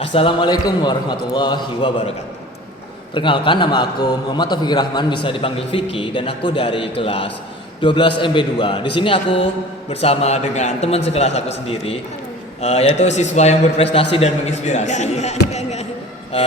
Assalamualaikum warahmatullahi wabarakatuh. Perkenalkan, nama aku Muhammad Taufiq Rahman, bisa dipanggil Vicky, dan aku dari kelas 12 MP2. Di sini aku bersama dengan teman sekelas aku sendiri, yaitu siswa yang berprestasi dan menginspirasi. Enggak.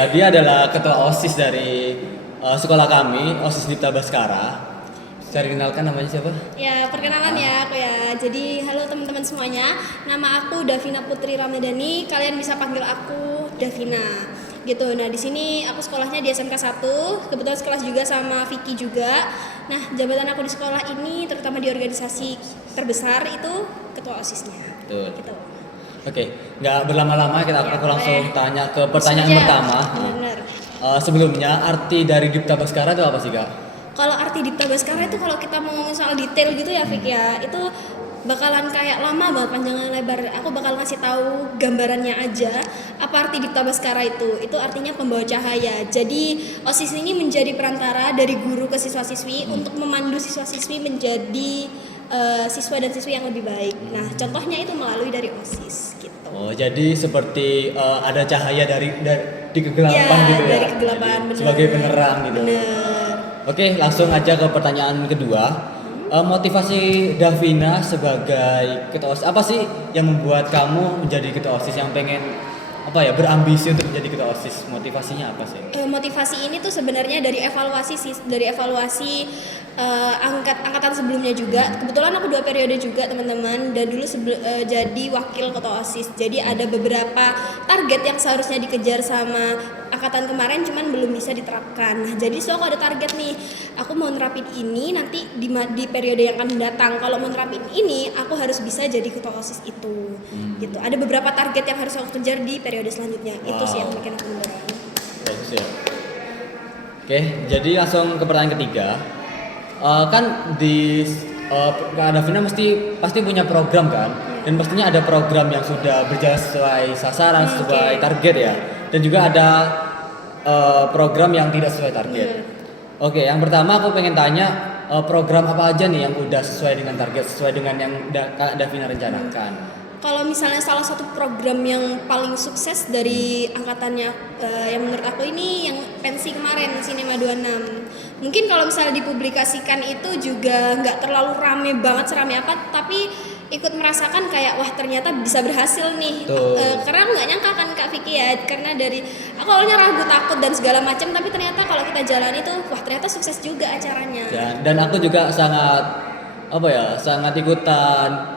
Dia adalah ketua OSIS dari sekolah kami, OSIS Dipta Baskara. Bisa dikenalkan namanya siapa? Ya, perkenalan ya aku ya. Jadi, halo teman-teman semuanya. Nama aku Davina Putri Ramadhani. Kalian bisa panggil aku Davina. Gitu. Nah, di sini aku sekolahnya di SMK 1. Kebetulan sekelas juga sama Vicky juga. Nah, jabatan aku di sekolah ini terutama di organisasi terbesar itu ketua OSIS-nya. Betul. Gitu. Oke, nggak berlama-lama, aku langsung tanya ke pertanyaan Langsung aja. pertama. Benar. Sebelumnya, arti dari Dipta Baskara itu apa sih, Kak? Kalau arti Dipta Baskara itu kalau kita mau ngomong soal detail gitu ya, Fik ya, itu bakalan kayak lama banget panjangan lebar. Aku bakal ngasih tahu gambarannya aja. Apa arti Dipta Baskara itu? Itu artinya pembawa cahaya. Jadi OSIS ini menjadi perantara dari guru ke siswa-siswi untuk memandu siswa-siswi menjadi siswa dan siswi yang lebih baik. Nah, contohnya itu melalui dari OSIS gitu. Oh, jadi seperti ada cahaya di kegelapan Ya, gitu ya. dari kegelapan, Jadi, bener. sebagai penerang gitu. Bener. Oke, langsung aja ke pertanyaan kedua. Motivasi Davina sebagai ketua OSIS, apa sih yang membuat kamu menjadi ketua OSIS, yang pengen berambisi untuk menjadi ketua OSIS? Motivasinya apa sih? Motivasi ini tuh sebenarnya dari evaluasi sih, dari evaluasi angkatan sebelumnya juga. Kebetulan aku 2 periode juga teman-teman, dan dulu jadi wakil ketua OSIS. Jadi ada beberapa target yang seharusnya dikejar sama angkatan kemarin, cuman belum bisa diterapkan. Nah, jadi aku ada target nih, aku mau nerapin ini nanti di periode yang akan datang. Kalau mau nerapin ini, aku harus bisa jadi ketua OSIS itu. Gitu. Ada beberapa target yang harus aku kejar di periode selanjutnya. Itu sih yang bikin aku mendorong. Bagus ya. Oke, jadi langsung ke pertanyaan ketiga. Kan di Kak Davina pasti punya program kan, dan pastinya ada program yang sudah berjalan sesuai sasaran, sesuai target ya, dan juga ada program yang tidak sesuai target. Oke, yang pertama aku pengen tanya, program apa aja nih yang udah sesuai dengan target, sesuai dengan yang Kak Davina rencanakan? Kalau misalnya salah satu program yang paling sukses dari angkatannya yang menurut aku ini yang pensi kemarin, Cinema 26. Mungkin kalau misalnya dipublikasikan itu juga nggak terlalu rame banget, serame apa, tapi ikut merasakan kayak wah ternyata bisa berhasil nih. Karena aku nggak nyangka kan Kak Vicky ya, karena dari aku awalnya ragu, takut dan segala macam, tapi ternyata kalau kita jalan itu wah ternyata sukses juga acaranya. Dan aku juga sangat ikutan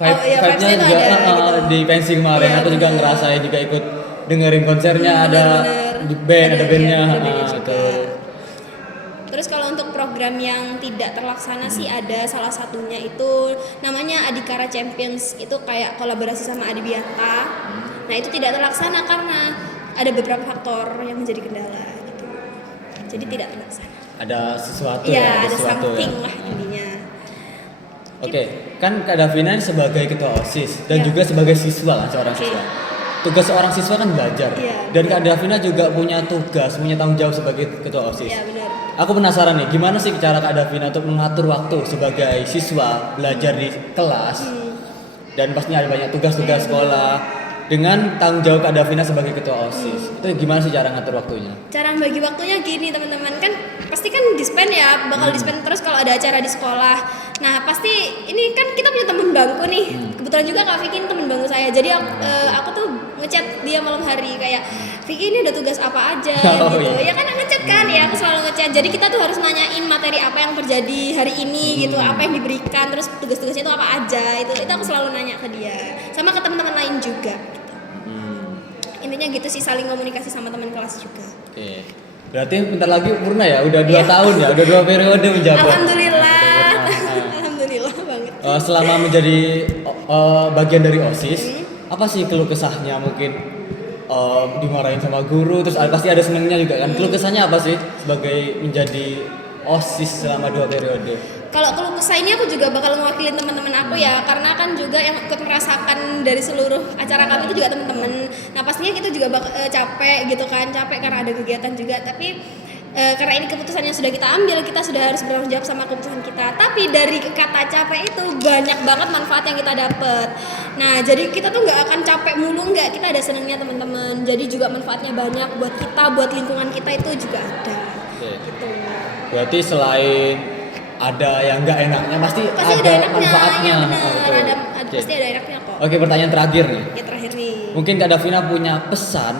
vibe-nya juga gitu. Di pensi kemarin. Iya, aku juga bener. ngerasain, juga ikut dengerin konsernya, ada di band, ada bandnya. Ada bandnya juga. Gitu. Terus kalau untuk program yang tidak terlaksana sih ada salah satunya itu namanya Adhikara Champions, itu kayak kolaborasi sama Adibiata. Nah itu tidak terlaksana karena ada beberapa faktor yang menjadi kendala gitu. Jadi tidak terlaksana. Ada sesuatu Iya, ada sesuatu something lah intinya. Oke, kan Kak Davina ini sebagai ketua OSIS dan Iya. juga sebagai siswa kan, seorang Oke. siswa. Tugas seorang siswa kan belajar. Iya, Dan betul. Kak Davina juga punya tanggung jawab sebagai ketua OSIS. Iya benar. Aku penasaran nih, gimana sih cara Kak Davina untuk mengatur waktu sebagai siswa belajar di kelas, dan pastinya ada banyak tugas-tugas sekolah, dengan tanggung jawab Kak Davina sebagai ketua OSIS. Itu gimana sih cara ngatur waktunya? Cara bagi waktunya gini teman-teman, kan pasti kan dispen ya, bakal dispen terus kalau ada acara di sekolah. Nah pasti ini kan kita punya temen bangku nih, kebetulan juga Kak Vicky ini temen bangku saya. Jadi aku tuh ngechat dia malam hari kayak, Vicky ini ada tugas apa aja Oh, gitu. iya. Ya kan ngechat kan ya, aku selalu ngechat. Jadi kita tuh harus nanyain materi apa yang terjadi hari ini gitu, apa yang diberikan, terus tugas-tugasnya itu apa aja. Itu aku selalu nanya ke dia, sama ke teman-teman lain juga. Intinya gitu sih, saling komunikasi sama teman kelas juga. Oke. Berarti bentar lagi purna ya, udah 2 Iya. tahun ya, udah 2 periode menjabat. Alhamdulillah. Nah, Alhamdulillah banget. selama menjadi bagian dari OSIS, apa sih keluh kesahnya? Mungkin dimarahin sama guru, terus pasti ada senengnya juga kan. Keluh kesahnya apa sih sebagai menjadi OSIS selama 2 periode? Kalau keluh kesah ini aku juga bakal mewakilin teman-teman aku ya, karena kan juga yang ikut merasakan dari seluruh acara kami itu juga teman-teman. Nah pastinya kita juga capek gitu kan, capek karena ada kegiatan juga. Tapi karena ini keputusan yang sudah kita ambil, kita sudah harus bertanggung jawab sama keputusan kita. Tapi dari kata capek itu banyak banget manfaat yang kita dapat. Nah, jadi kita tuh nggak akan capek mulu, nggak, kita ada senangnya teman-teman. Jadi juga manfaatnya banyak buat kita, buat lingkungan kita itu juga ada. Oke. Gitu. Berarti selain ada yang nggak enaknya, pasti ada enaknya, manfaatnya. ya benar. Betul. Oke. Pasti ada enaknya kok. Oke, pertanyaan terakhir nih. Ya terakhir nih. Mungkin Kak Davina punya pesan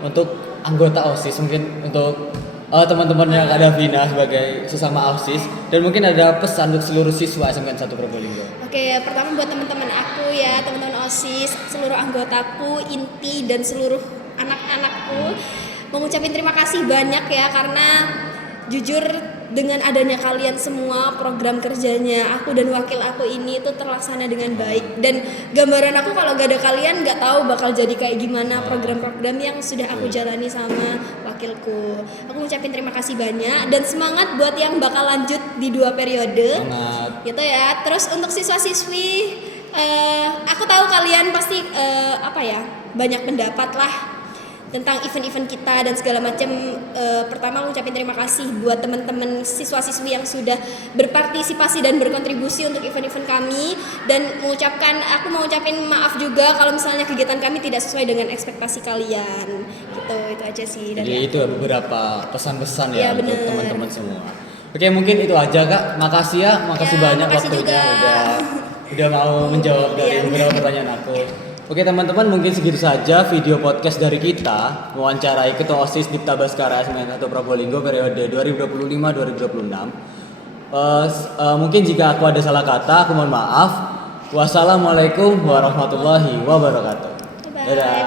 untuk anggota OSIS, mungkin untuk teman-teman yang Kak Davina sebagai sesama OSIS, dan mungkin ada pesan untuk seluruh siswa SMK 1 Probolinggo. Oke, pertama buat teman-teman aku ya, teman-teman OSIS, seluruh anggotaku, inti dan seluruh anak-anakku, mengucapin terima kasih banyak ya, karena jujur dengan adanya kalian semua, program kerjanya aku dan wakil aku ini tuh terlaksana dengan baik. Dan gambaran aku kalau gak ada kalian gak tahu bakal jadi kayak gimana program-program yang sudah aku jalani sama wakilku. Aku ngucapin terima kasih banyak dan semangat buat yang bakal lanjut di 2 periode. Semangat. Gitu ya. Terus untuk siswa-siswi, aku tahu kalian pasti banyak pendapat lah tentang event-event kita dan segala macam. Pertama aku ucapin terima kasih buat teman-teman siswa-siswi yang sudah berpartisipasi dan berkontribusi untuk event-event kami, dan aku mau ucapin maaf juga kalau misalnya kegiatan kami tidak sesuai dengan ekspektasi kalian. Gitu, itu aja sih dari Jadi aku. itu beberapa pesan-pesan Ya, ya untuk bener. teman-teman semua. Oke, mungkin itu aja Kak. Makasih ya, makasih Ya, banyak makasih waktunya juga. udah mau menjawab dari Iya. beberapa pertanyaan aku. Oke teman-teman, mungkin segitu saja video podcast dari kita mewawancarai Ketua OSIS Dipta Baskara SMK 1 Probolinggo periode 2025-2026. Mungkin jika aku ada salah kata, aku mohon maaf. Wassalamualaikum warahmatullahi wabarakatuh. Bye-bye. Dadah.